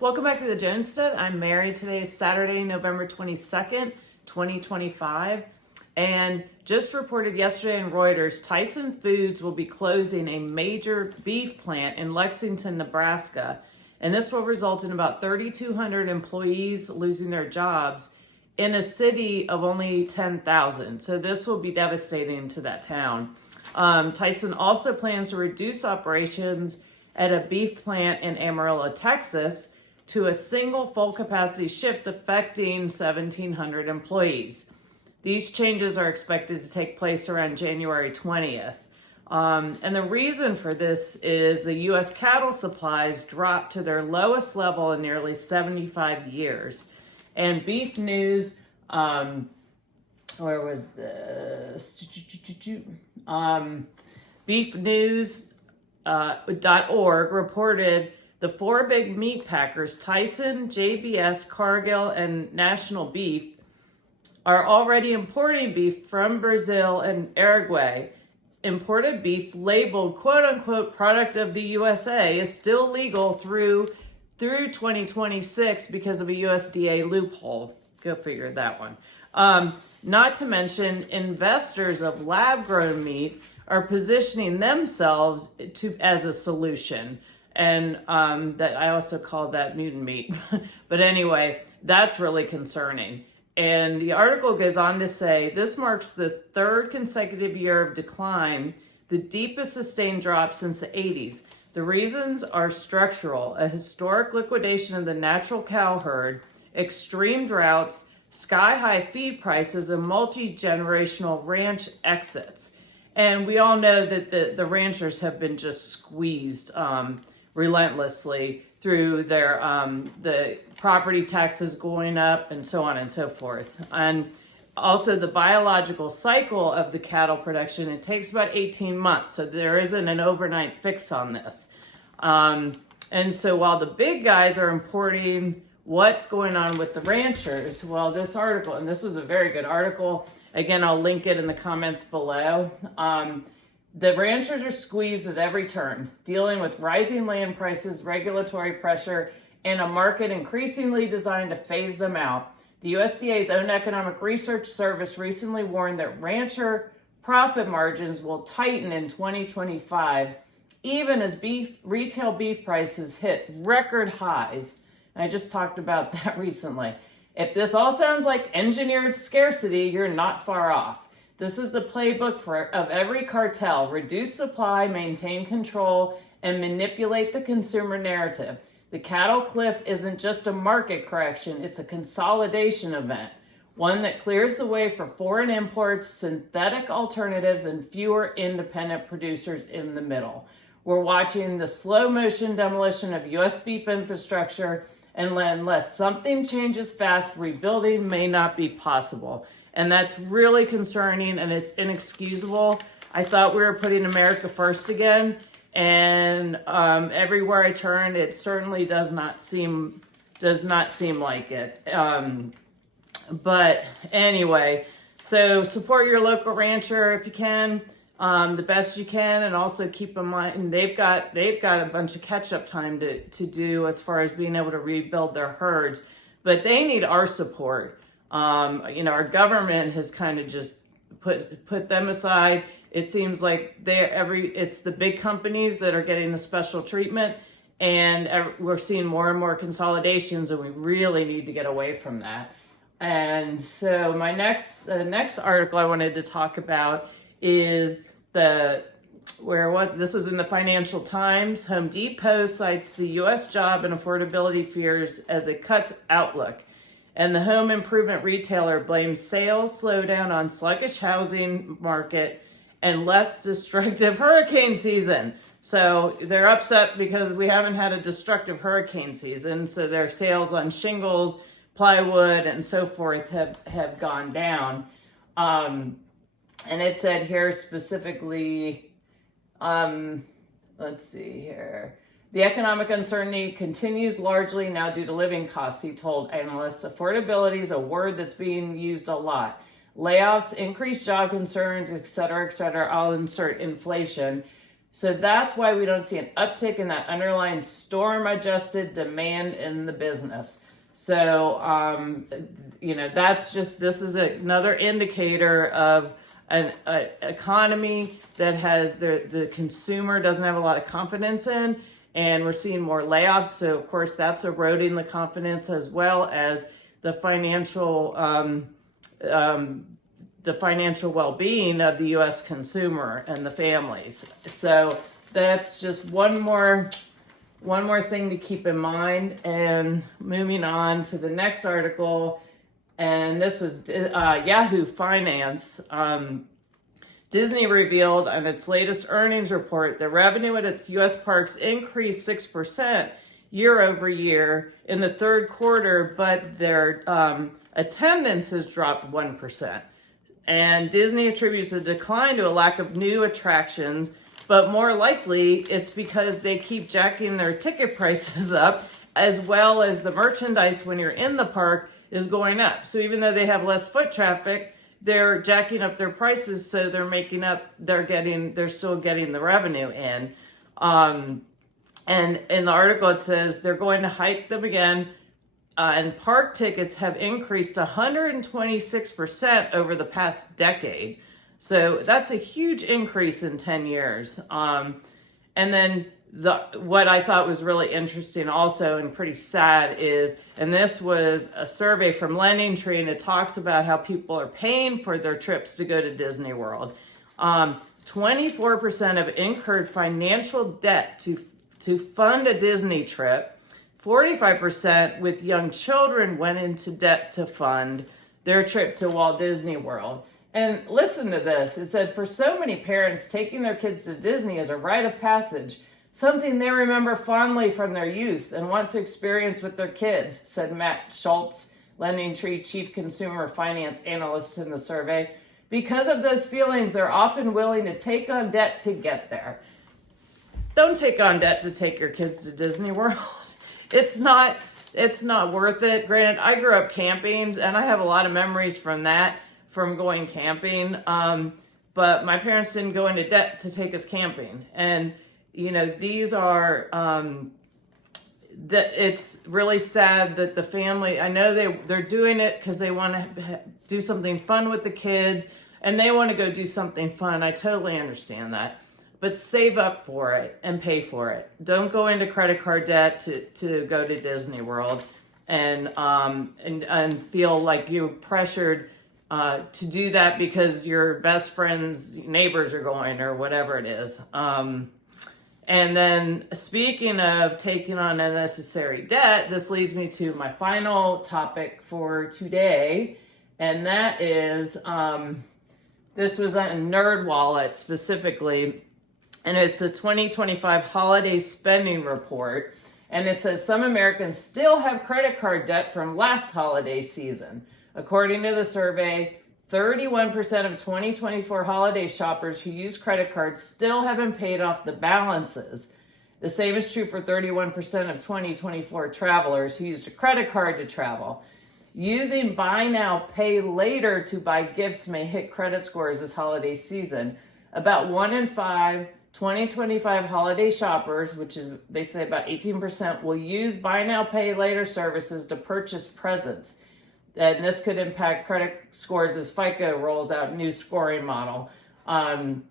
Welcome back to the Jonestead. I'm Mary. Today is Saturday, November 22nd, 2025. And just reported yesterday in Reuters, Tyson Foods will be closing a major beef plant in Lexington, Nebraska. And this will result in about 3,200 employees losing their jobs in a city of only 10,000. So this will be devastating to that town. Tyson also plans to reduce operations at a beef plant in Amarillo, Texas, to a single full capacity shift affecting 1,700 employees. These changes are expected to take place around January 20th. And the reason for this is the U.S. cattle supplies dropped to their lowest level in nearly 75 years. And Beef News, where was this? BeefNews.org reported the four big meat packers, Tyson, JBS, Cargill, and National Beef, are already importing beef from Brazil and Uruguay. Imported beef labeled quote-unquote product of the USA is still legal through 2026 because of a USDA loophole. Go figure that one. Not to mention, investors of lab-grown meat are positioning themselves as a solution. And that I also call that mutant meat. But anyway, that's really concerning. And the article goes on to say, this marks the third consecutive year of decline, the deepest sustained drop since the 80s. The reasons are structural: a historic liquidation of the natural cow herd, extreme droughts, sky-high feed prices, and multi-generational ranch exits. And we all know that the ranchers have been just squeezed relentlessly through their the property taxes going up and so on and so forth. And also the biological cycle of the cattle production, it takes about 18 months. So there isn't an overnight fix on this. And so while the big guys are importing, what's going on with the ranchers? Well, this article, and this was a very good article. Again, I'll link it in the comments below. The ranchers are squeezed at every turn, dealing with rising land prices, regulatory pressure, and a market increasingly designed to phase them out. The USDA's own economic research service recently warned that rancher profit margins will tighten in 2025, even as retail beef prices hit record highs. And I just talked about that recently. If this all sounds like engineered scarcity, you're not far off. This is the playbook of every cartel: reduce supply, maintain control, and manipulate the consumer narrative. The cattle cliff isn't just a market correction, it's a consolidation event, one that clears the way for foreign imports, synthetic alternatives, and fewer independent producers in the middle. We're watching the slow motion demolition of U.S. beef infrastructure, and unless something changes fast, rebuilding may not be possible. And that's really concerning, and it's inexcusable. I thought we were putting America first again, and everywhere I turn, it certainly does not seem like it. But anyway, so support your local rancher if you can, the best you can, and also keep in mind they've got a bunch of catch-up time to do as far as being able to rebuild their herds, but they need our support. Our government has kind of just put them aside. It seems like it's the big companies that are getting the special treatment, and we're seeing more and more consolidations, and we really need to get away from that. And so the next article I wanted to talk about is this was in the Financial Times. Home Depot cites the U.S. job and affordability fears as it cuts outlook. And the home improvement retailer blames sales slowdown on sluggish housing market and less destructive hurricane season. So they're upset because we haven't had a destructive hurricane season. So their sales on shingles, plywood, and so forth have gone down. And it said here specifically, let's see here. The economic uncertainty continues largely now due to living costs, he told analysts. Affordability is a word that's being used a lot. Layoffs, increased job concerns, et cetera, I'll insert inflation. So that's why we don't see an uptick in that underlying storm-adjusted demand in the business. So, this is another indicator of an economy that has the consumer doesn't have a lot of confidence in, and we're seeing more layoffs. So, of course, that's eroding the confidence as well as the financial well-being of the U.S. consumer and the families. So that's just one more thing to keep in mind. And moving on to the next article, and this was Yahoo Finance. Disney revealed on its latest earnings report that revenue at its U.S. parks increased 6% year over year in the third quarter, but their attendance has dropped 1%. And Disney attributes the decline to a lack of new attractions, but more likely it's because they keep jacking their ticket prices up, as well as the merchandise when you're in the park is going up. So even though they have less foot traffic, they're jacking up their prices, so they're still getting the revenue in. And in the article it says they're going to hike them again. And park tickets have increased 126% over the past decade. So that's a huge increase in 10 years. And then what I thought was really interesting also and pretty sad is, and this was a survey from Lending Tree, and it talks about how people are paying for their trips to go to Disney World. 24% have incurred financial debt to fund a Disney trip. 45% with young children went into debt to fund their trip to Walt Disney World. And listen to this. It said, for so many parents, taking their kids to Disney is a rite of passage, something they remember fondly from their youth and want to experience with their kids, said Matt Schultz, Lending Tree Chief Consumer Finance Analyst in the survey. Because of those feelings, they're often willing to take on debt to get there. Don't take on debt to take your kids to Disney World. It's not worth it. Granted, I grew up camping, and I have a lot of memories from going camping. But my parents didn't go into debt to take us camping. And, these are, it's really sad that the family, I know they're doing it because they want to do something fun with the kids, and they want to go do something fun. I totally understand that. But save up for it and pay for it. Don't go into credit card debt to go to Disney World and feel like you're pressured to do that because your best friend's neighbors are going or whatever it is. And then speaking of taking on unnecessary debt, this leads me to my final topic for today. And that is, this was on NerdWallet specifically. And it's a 2025 holiday spending report. And it says some Americans still have credit card debt from last holiday season. According to the survey, 31% of 2024 holiday shoppers who use credit cards still haven't paid off the balances. The same is true for 31% of 2024 travelers who used a credit card to travel. Using buy now, pay later to buy gifts may hit credit scores this holiday season. About 1 in 5 2025 holiday shoppers, which is, they say about 18%, will use buy now, pay later services to purchase presents. And this could impact credit scores as FICO rolls out new scoring model. And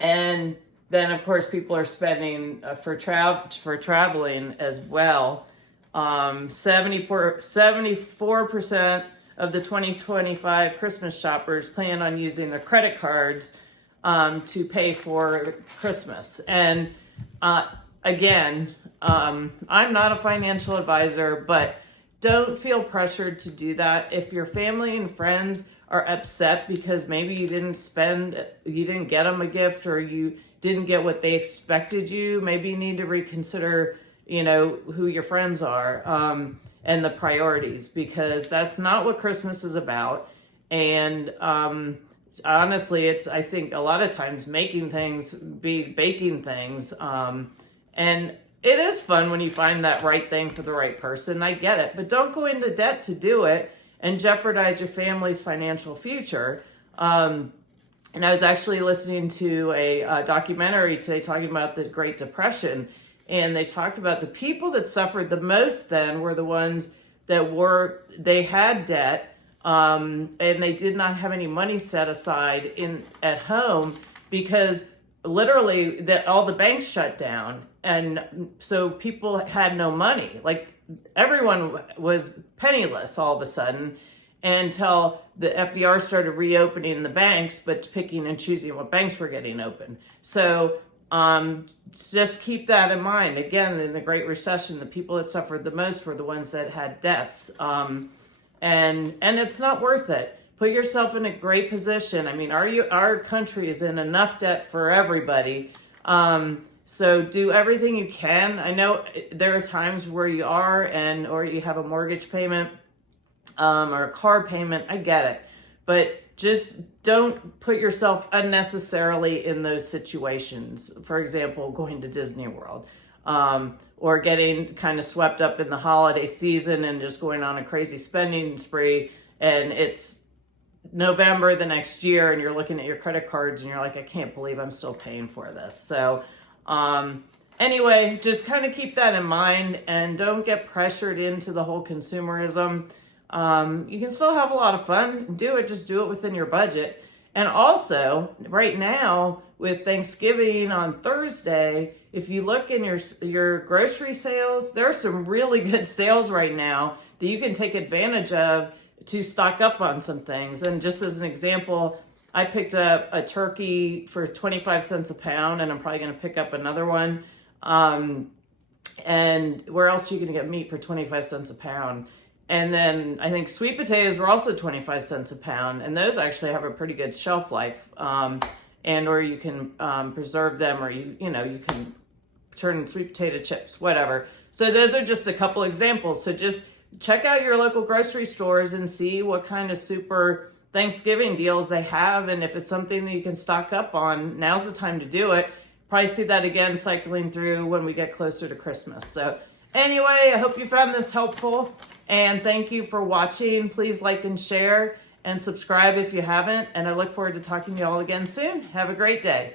then, of course, people are spending for traveling as well. 74% of the 2025 Christmas shoppers plan on using their credit cards to pay for Christmas. And again, I'm not a financial advisor, but don't feel pressured to do that. If your family and friends are upset because maybe you didn't get them a gift, or you didn't get what they expected you, maybe you need to reconsider, who your friends are and the priorities, because that's not what Christmas is about. And honestly, I think a lot of times baking things. And it is fun when you find that right thing for the right person. I get it. But don't go into debt to do it and jeopardize your family's financial future. And I was actually listening to a documentary today talking about the Great Depression. And they talked about the people that suffered the most then were the ones that they had debt, and they did not have any money set aside at home because literally all the banks shut down. And so people had no money. Like everyone was penniless all of a sudden until the FDR started reopening the banks, but picking and choosing what banks were getting open. So just keep that in mind. Again, in the Great Recession, the people that suffered the most were the ones that had debts. And it's not worth it. Put yourself in a great position. I mean, our country is in enough debt for everybody. So do everything you can. I know there are times where you are or you have a mortgage payment or a car payment. I get it. But just don't put yourself unnecessarily in those situations. For example, going to Disney World, or getting kind of swept up in the holiday season and just going on a crazy spending spree. And it's November the next year and you're looking at your credit cards and you're like, I can't believe I'm still paying for this. So anyway, just kind of keep that in mind and don't get pressured into the whole consumerism. You can still have a lot of fun. Just do it within your budget. And also, right now, with Thanksgiving on Thursday, if you look in your grocery sales, there are some really good sales right now that you can take advantage of to stock up on some things. And just as an example, I picked up a turkey for 25 cents a pound, and I'm probably going to pick up another one. And where else are you going to get meat for 25 cents a pound? And then I think sweet potatoes were also 25 cents a pound, and those actually have a pretty good shelf life. Or you can preserve them, or you can turn sweet potato chips, whatever. So those are just a couple examples. So just check out your local grocery stores and see what kind of super Thanksgiving deals they have, and if it's something that you can stock up on, now's the time to do it. Probably see that again cycling through when we get closer to Christmas. So anyway, I hope you found this helpful, and thank you for watching. Please like and share and subscribe if you haven't, and I look forward to talking to you all again soon. Have a great day.